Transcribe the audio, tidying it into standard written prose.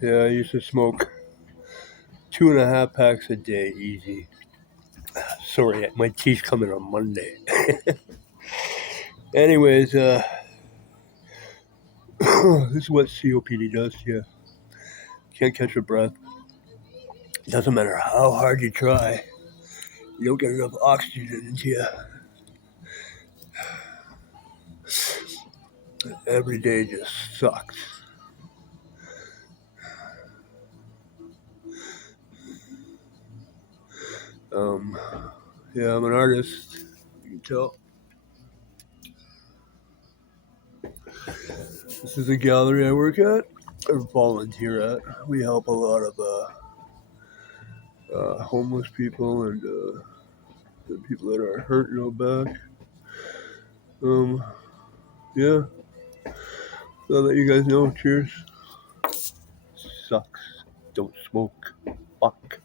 Yeah, I used to smoke 2.5 packs a day, easy. Sorry, my teeth coming on Monday. Anyways, this is what COPD does to you. Can't catch your breath. Doesn't matter how hard you try. You don't get enough oxygen into you. Every day just sucks. Um, yeah, I'm an artist. You can tell. This is a gallery I work at or volunteer at. We help a lot of homeless people and the people that are hurt real bad. Um, yeah, so that you guys know. Cheers. Sucks. Don't smoke. Fuck.